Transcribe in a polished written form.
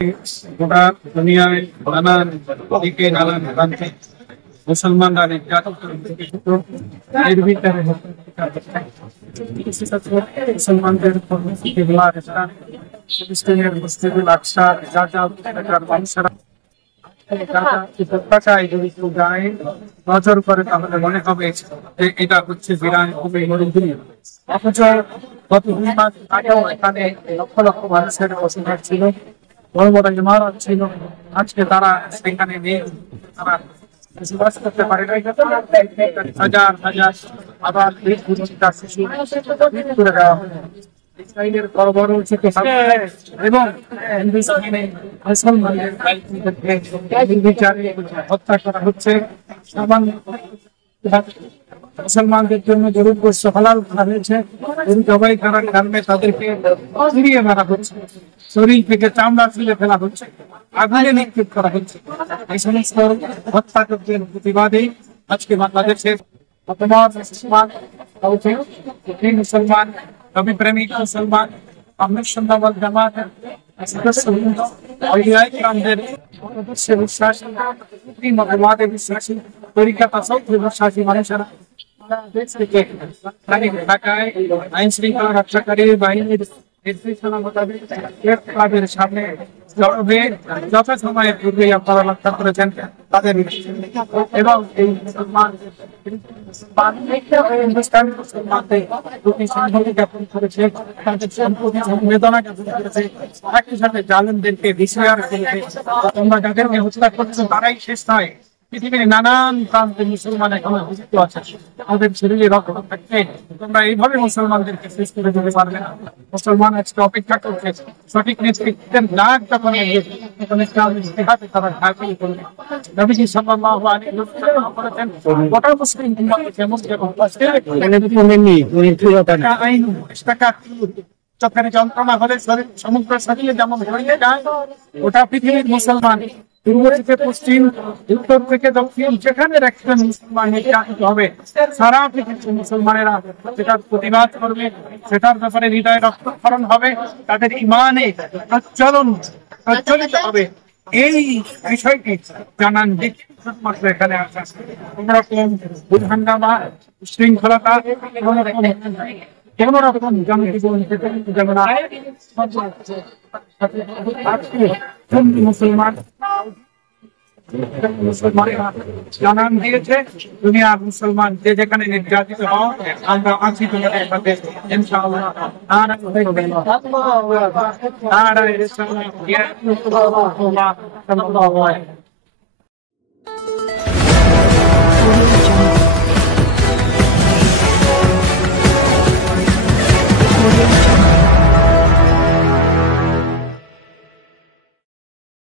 গোটা দুনিয়ায় নানান দিকে নানান প্রান্তে মুসলমানরা নির্যাতিত এর ভিতরে মুসলমানদের ফিলিস্তিনের মসজিদুল আকসা গাজা উপত্যকার মানুষেরা যদি কেউ যায় নজর করে তাহলে মনে হবে যে এটা হচ্ছে বিরাট খুবই মরুভূমি। অথচ গত 2 মাস আগেও এখানে লক্ষ লক্ষ মানুষের বসবাস ছিল, বড় বড় ইমারত ছিল। আজকে তারা সেখানে নেই, তারা বসবাস করতে পারে না। হাজার হাজার আবার শিশু করে দেওয়া হয় ইসরায়েলের বড় বড় এবং হিন্দুস্তানে মুসলমানদের বিচারে হত্যা করা হচ্ছে। মুসলমানদের জন্য গরুর গোশত হালাল করা হয়েছে, গরু জবাই করার কারণে তাদেরকে ফিরিয়ে মারা হচ্ছে, শরীর থেকে চামড়া তুলে ফেলা হচ্ছে, আগুনে নিক্ষেপ করা হচ্ছে। এই সমস্ত হত্যাকাণ্ডের প্রতিবাদে আজকে বাংলাদেশের মুসলমান নবী প্রেমিক মুসলমান আহমদ সুন্নাহ ওয়াল জামাতের বিশ্বাসী মতবাদে বিশ্বাসী তরিকা তাসাউফে বিশ্বাসী মানুষেরা ঢাকায় আইন শৃঙ্খলা রক্ষাকারী বাহিনীর নির্দেশনা মোতাবেক ক্লাবের সামনে যথাসময়ের পূর্বেই আপনারা লক্ষ্য করেছেন তাদের এবং এই মুসলমানদের প্রতি সংহতি জ্ঞাপন করেছে, তাদের সম্পত্তি সংবেদনা জ্ঞাপন করেছে, একই সাথে জালেমদেরকে হুঁশিয়ার করেছে তোমরা যাদেরকে হত্যা করছো তারাই শেষ নয়। পৃথিবীর নানান প্রান্তে মুসলমান এখনো জীবিত আছে, তাদের শরীরে রক্ত থাকছে, তোমরা এইভাবে মুসলমানদেরকে শেষ করে দিতে পারবে না। মুসলমান আজকে অপেক্ষা করছে সঠিক নেতৃত্বের ডাক যখন তারা ঢাকাই করবে। নবীজি সাল্লাল্লাহু আলাইহি ওয়াসাল্লাম বলেছেন গোটা মুসলিম চোখের যন্ত্রণা হলে সমুদ্র শরীরে যেমন হয়ে যায়, ওটা পৃথিবীর মুসলমান পূর্ব থেকে পশ্চিম, উত্তর থেকে দক্ষিণ, যেখানে একজন মুসলমান নির্যাতিত হবে সারা পৃথিবীর মুসলমানেরা সেটার প্রতিবাদ করবে, সেটার ব্যাপারে হৃদয় রক্তক্ষরণ হবে, তাদের ইমানে প্রজ্বলিত হবে। এই বিষয়টি জানান দিক এখানে আসা কোন রকম বুঝান্ডামা শৃঙ্খলতা কোন রকম জনজীবন যেমন মুসলমানেরা জানান দিয়েছে দুনিয়ার মুসলমান যে যেখানে নির্যাতিত হও আমরা আছি তোমাদের সাথে ইনশাআল্লাহ।